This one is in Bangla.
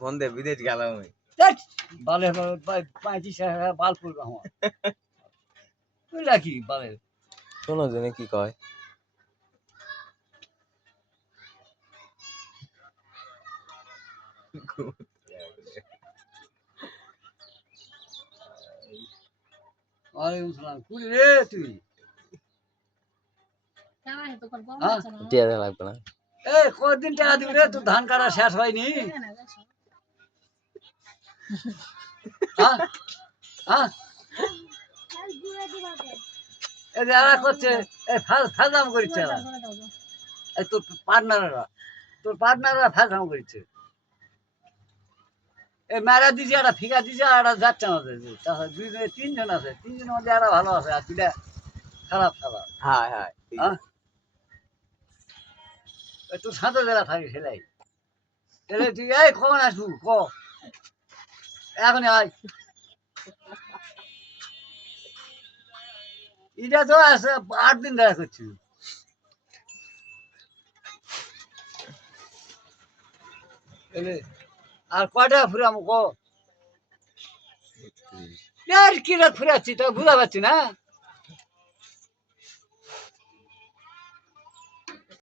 ফোন দে বিদেশ গেলাম আমি। বালে 35,000 বাল পড়বে আমার বুঝলা কি বালে শোনো জেনে কি কয় ওয়ালাইকুম সালাম কুড়ি রে তুই টিয়া লাগবে না এই কতদিন টাকা দিবি রে তোর ধান কাটা শেষ হয়নি হ্যাঁ হ্যাঁ এই যারা করছে এই ফাজাম করছে এই তোর পার্টনাররা ফাজাম করছে এই মেরা দিছে একটা ফিকা দিছে আর একটা যাচ্ছে না তাহলে দুইজনে তিনজন আছে তিনজনের মধ্যে একটা ভালো আছে আর দুইটা খারাপ খারাপ হ্যাঁ হ্যাঁ তোর সাথে যারা থাকে সেলাই তাহলে তুই এই কখন আসবো ক এখনই আয় এটা তো আছে 8 দিন দেখা করছি আর কয়টা ফুরাম ক কিরা ফুরাচ্ছি তো বুঝা পাচ্ছি না